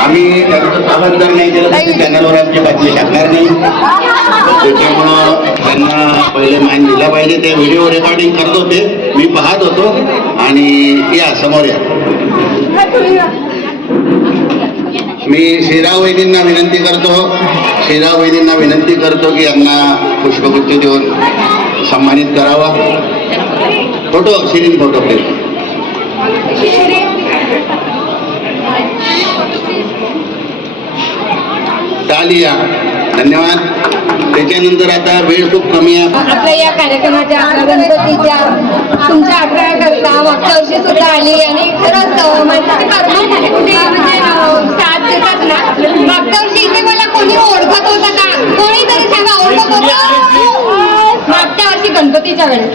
आम्ही त्यांचं स्वागत जर नाही केलं तर चॅनलवर आमची बातमी टाकणार नाही. त्याच्यामुळं त्यांना पहिले मान दिला पाहिजे. ते व्हिडिओ रेकॉर्डिंग करत होते, मी पाहत होतो. आणि या समोर या. मी श्रीराव वैदींना विनंती करतो की यांना पुष्पगुच्छ देऊन सन्मानित करावा. Photo Shirin photo please. Talia. धन्यवाद. त्याच्यानंतर आता वेळ खूप कमी आहे. आपल्या या कार्यक्रमाच्या गणपतीच्या तुमच्या आग्रहाकरता मागच्या वर्षी सुद्धा आली आणि खरंच माझ्यासाठी कर्म कुठे म्हणजे साथ देतात ना. मागच्या वर्षी इथे मला कोणी ओळखत होतं का? कोणीतरी सांगा ओळखत होतं मागच्या वर्षी गणपतीच्या वेळेस.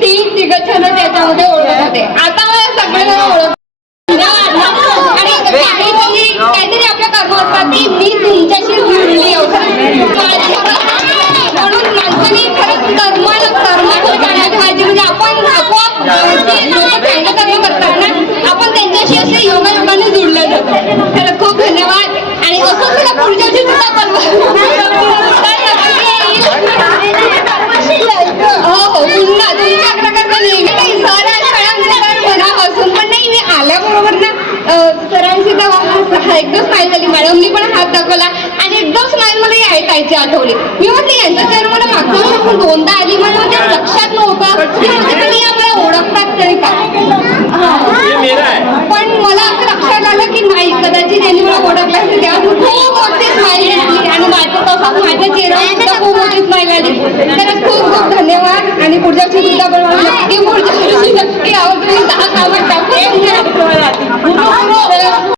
तीन तिघजण त्याच्यामध्ये ओळखत होते. आता मला सगळेजण ओळख आणि काहीतरी आपल्या कर्म असतात की मी तुमच्याशी जुळली म्हणून माणसाने खरंच कर्माला जाण्याची पाहिजे. म्हणजे आपण आपोआप जे लोक चांगलं कर्म करतात ना आपण त्यांच्याशी असे योगायोगाने जुळलं जातो. खरंच खूप धन्यवाद. आणि असं तुला पुढच्या वर्षी सुद्धा पुन्हा तुमच्या प्रकारचा नेहमी काही सर मनापासून पण नाही. मी आल्याबरोबर ना सरांशी तर एकदम स्माईल झाली. मॅडमनी पण हात दाखवला आणि एकदम स्माईल मला यायची आठवली. मी म्हटलं यांचा सर मला मागच्या वेळेस दोनदा आली मला ते लक्षात नव्हतं तुम्ही आम्हाला ओळखतात तरी काय. पण मला असं लक्षात आलं की नाही कदाचित त्यांनी मला ओळखलं असेल. तेव्हा खूप मोठी स्माईल आली आणि माझं तसंच माझ्या चेहऱ्यावर खूप मोठी स्माईल आली. तर खूप खूप धन्यवाद. आणि पुढच्या वर्षी सुद्धा पण मला नक्की पुढच्या वर्षी नक्की आवडतं. 10 कामात